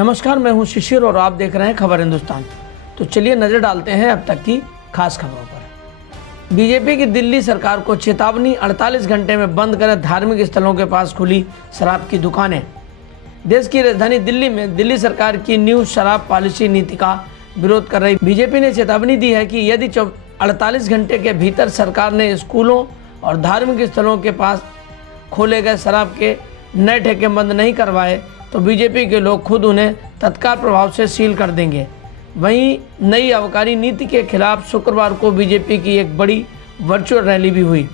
नमस्कार, मैं हूं शिशिर और आप देख रहे हैं खबर हिंदुस्तान। तो चलिए नजर डालते हैं अब तक की खास खबरों पर। बीजेपी की दिल्ली सरकार को चेतावनी, 48 घंटे में बंद करें धार्मिक स्थलों के पास खुली शराब की दुकानें। देश की राजधानी दिल्ली में दिल्ली सरकार की न्यू शराब पॉलिसी नीति का विरोध कर रही बीजेपी ने चेतावनी दी है कि यदि 48 घंटे के भीतर सरकार ने स्कूलों और धार्मिक स्थलों के पास खोले गए शराब के नए ठेके बंद नहीं करवाए तो बीजेपी के लोग खुद उन्हें तत्काल प्रभाव से सील कर देंगे। वहीं नई आबकारी नीति के खिलाफ शुक्रवार को बीजेपी की एक बड़ी वर्चुअल रैली भी हुई।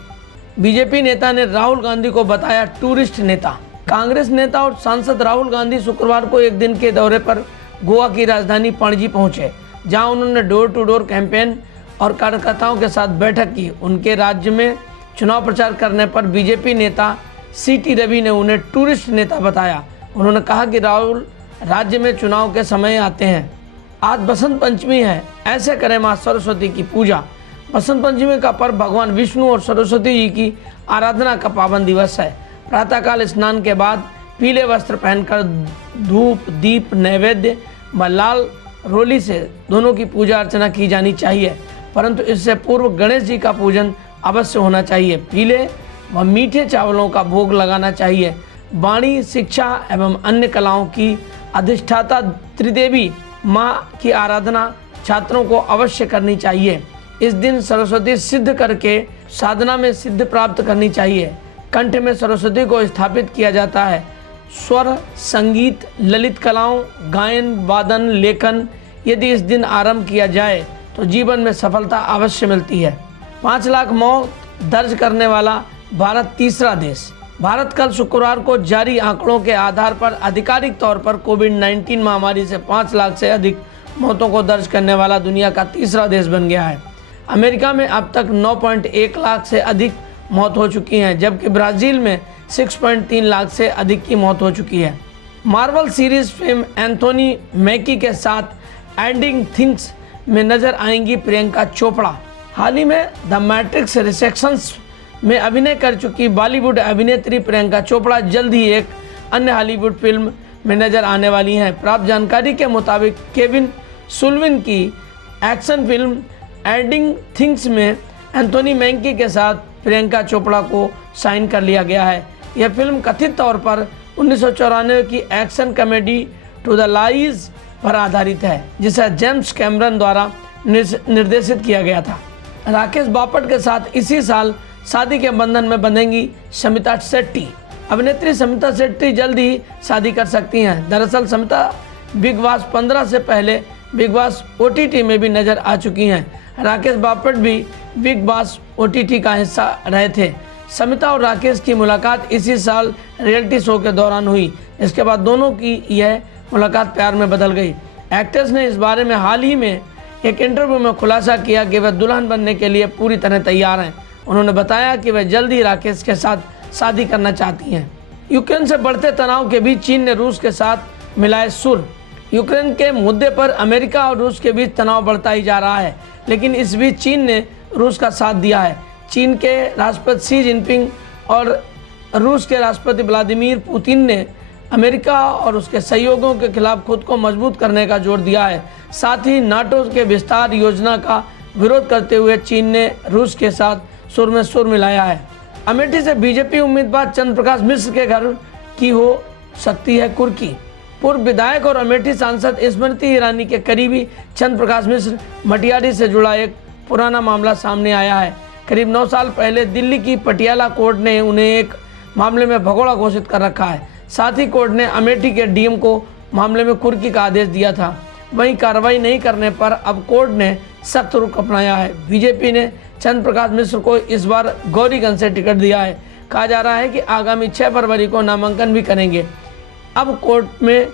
बीजेपी नेता ने राहुल गांधी को बताया टूरिस्ट नेता। कांग्रेस नेता और सांसद राहुल गांधी शुक्रवार को एक दिन के दौरे पर गोवा की राजधानी पणजी पहुंचे, जहां उन्होंने डोर टू डोर कैंपेन और कार्यकर्ताओं के साथ बैठक की। उनके राज्य में चुनाव प्रचार करने पर बीजेपी नेता सीटी रवि ने उन्हें टूरिस्ट नेता बताया। उन्होंने कहा कि राहुल राज्य में चुनाव के समय आते हैं। आज बसंत पंचमी है, ऐसे करें मां सरस्वती की पूजा। बसंत पंचमी का पर्व भगवान विष्णु और सरस्वती जी की आराधना का पावन दिवस है। प्रातःकाल स्नान के बाद पीले वस्त्र पहनकर धूप, दीप, नैवेद्य व लाल रोली से दोनों की पूजा अर्चना की जानी चाहिए, परंतु इससे पूर्व गणेश जी का पूजन अवश्य होना चाहिए। पीले व मीठे चावलों का भोग लगाना चाहिए। वाणी, शिक्षा एवं अन्य कलाओं की अधिष्ठाता त्रिदेवी माँ की आराधना छात्रों को अवश्य करनी चाहिए। इस दिन सरस्वती सिद्ध करके साधना में सिद्ध प्राप्त करनी चाहिए। कंठ में सरस्वती को स्थापित किया जाता है। स्वर, संगीत, ललित कलाओं, गायन, वादन, लेखन यदि इस दिन आरंभ किया जाए तो जीवन में सफलता अवश्य मिलती है। 5 लाख मौत दर्ज करने वाला भारत तीसरा देश। भारत कल शुक्रवार को जारी आंकड़ों के आधार पर आधिकारिक तौर पर कोविड-19 महामारी से 5 लाख से अधिक मौतों को दर्ज करने वाला दुनिया का तीसरा देश बन गया है। अमेरिका में अब तक 9.1 लाख से अधिक मौत हो चुकी हैं, जबकि ब्राज़ील में 6.3 लाख से अधिक की मौत हो चुकी है। मार्वल सीरीज फिल्म एंथोनी मैकी के साथ एंडिंग थिंग्स में नजर आएंगी प्रियंका चोपड़ा। हाल ही में द मैट्रिक्स रिसेक्शंस में अभिनय कर चुकी बॉलीवुड अभिनेत्री प्रियंका चोपड़ा जल्द ही एक अन्य हॉलीवुड फिल्म में नजर आने वाली हैं। प्राप्त जानकारी के मुताबिक केविन सुल्विन की एक्शन फिल्म एंडिंग थिंग्स में एंथोनी मैकी के साथ प्रियंका चोपड़ा को साइन कर लिया गया है। यह फिल्म कथित तौर पर 1994 की action comedy to the lies पर आधारित है, जिसे जेम्स कैमरन द्वारा निर्देशित किया गया था। राकेश बापट के साथ इसी साल शादी के बंधन में बंधेंगी शमिता शेट्टी। अभिनेत्री शमिता शेट्टी जल्द ही शादी कर सकती हैं। दरअसल शमिता बिग बॉस 15 से पहले बिग बॉस OTT में भी नजर आ चुकी हैं। राकेश बापट भी बिग बॉस OTT का हिस्सा रहे थे। शमिता और राकेश की मुलाकात इसी साल रियलिटी शो के दौरान हुई। इसके बाद दोनों की यह मुलाकात प्यार में बदल गई। एक्ट्रेस ने इस बारे में हाल ही में एक इंटरव्यू में खुलासा किया कि वह दुल्हन बनने के लिए पूरी तरह तैयार हैं। उन्होंने बताया कि वह जल्द ही राकेश के साथ शादी करना चाहती हैं। यूक्रेन से बढ़ते तनाव के बीच चीन ने रूस के साथ मिलाए सुर। यूक्रेन के मुद्दे पर अमेरिका और रूस के बीच तनाव बढ़ता ही जा रहा है, लेकिन इस बीच चीन ने रूस का साथ दिया है। चीन के राष्ट्रपति शी जिनपिंग और रूस के राष्ट्रपति व्लादिमीर पुतिन ने अमेरिका और उसके सहयोगियों के खिलाफ खुद को मजबूत करने का जोर दिया है। साथ ही नाटो के विस्तार योजना का विरोध करते हुए चीन ने रूस के साथ सुर में सुर मिलाया है। अमेठी से बीजेपी उम्मीदवार चंद्र प्रकाश मिश्र के घर की हो सकती है कुर्की। पूर्व विधायक और अमेठी सांसद स्मृति ईरानी के करीबी चंद्र प्रकाश मिश्र मटियारी से जुड़ा एक पुराना मामला सामने आया है। करीब 9 साल पहले दिल्ली की पटियाला कोर्ट ने उन्हें एक मामले में भगोड़ा घोषित कर रखा है। साथ ही कोर्ट ने अमेठी के डीएम को मामले में कुर्की का आदेश दिया था। वहीं कार्रवाई नहीं करने पर अब कोर्ट ने सख्त रुख अपनाया है। बीजेपी ने चंद्र प्रकाश मिश्र को इस बार गौरीगंज से टिकट दिया है। कहा जा रहा है कि आगामी 6 फरवरी को नामांकन भी करेंगे। अब कोर्ट में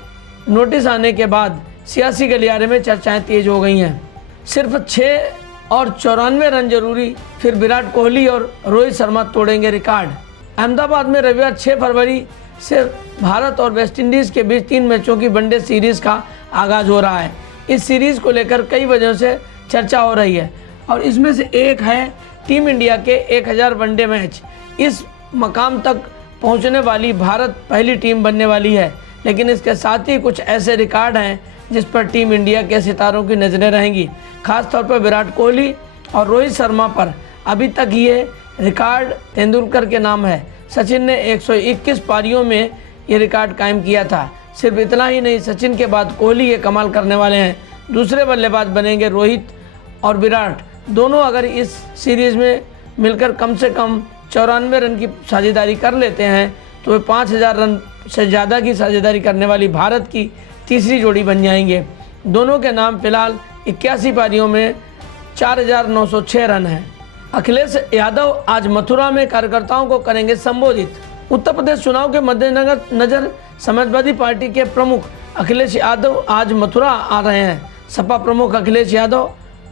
नोटिस आने के बाद सियासी गलियारे में चर्चाएं तेज हो गई हैं। सिर्फ 6 और 94 रन जरूरी, फिर विराट कोहली और रोहित शर्मा तोड़ेंगे रिकॉर्ड। अहमदाबाद में रविवार 6 फरवरी से भारत और वेस्टइंडीज के बीच 3 मैचों की वनडे सीरीज का आगाज हो रहा है। इस सीरीज को लेकर कई वजहों से चर्चा हो रही है और इसमें से एक है टीम इंडिया के 1000 वनडे मैच। इस मकाम तक पहुंचने वाली भारत पहली टीम बनने वाली है। लेकिन इसके साथ ही कुछ ऐसे रिकॉर्ड हैं जिस पर टीम इंडिया के सितारों की नज़रें रहेंगी। खासतौर पर विराट कोहली और रोहित शर्मा पर अभी तक ये रिकॉर्ड तेंदुलकर के नाम है। सचिन ने 121 पारियों में ये रिकॉर्ड कायम किया था। सिर्फ इतना ही नहीं, सचिन के बाद कोहली ये कमाल करने वाले हैं। दूसरे बल्लेबाज बनेंगे रोहित और विराट। दोनों अगर इस सीरीज़ में मिलकर कम से कम 94 रन की साझेदारी कर लेते हैं तो वे 5000 रन से ज़्यादा की साझेदारी करने वाली भारत की तीसरी जोड़ी बन जाएंगे। दोनों के नाम फिलहाल 81 पारियों में 4906 रन हैं। अखिलेश यादव आज मथुरा में कार्यकर्ताओं को करेंगे संबोधित। उत्तर प्रदेश चुनाव के मद्देनजर समाजवादी पार्टी के प्रमुख अखिलेश यादव आज मथुरा आ रहे हैं। सपा प्रमुख अखिलेश यादव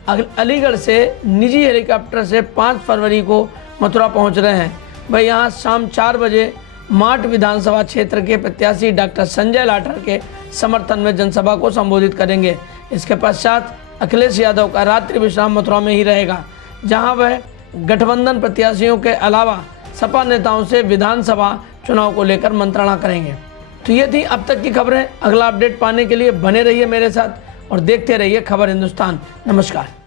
अलीगढ़ से निजी हेलीकॉप्टर से 5 फरवरी को मथुरा पहुंच रहे हैं। वह यहां शाम 4 बजे माट विधानसभा क्षेत्र के प्रत्याशी डॉक्टर संजय लाठर के समर्थन में जनसभा को संबोधित करेंगे। इसके पश्चात अखिलेश यादव का रात्रि विश्राम मथुरा में ही रहेगा, जहां वह गठबंधन प्रत्याशियों के अलावा सपा नेताओं से विधानसभा चुनाव को लेकर मंत्रणा करेंगे। तो ये थी अब तक की खबरें। अगला अपडेट पाने के लिए बने रहिए मेरे साथ और देखते रहिए खबर हिंदुस्तान। नमस्कार।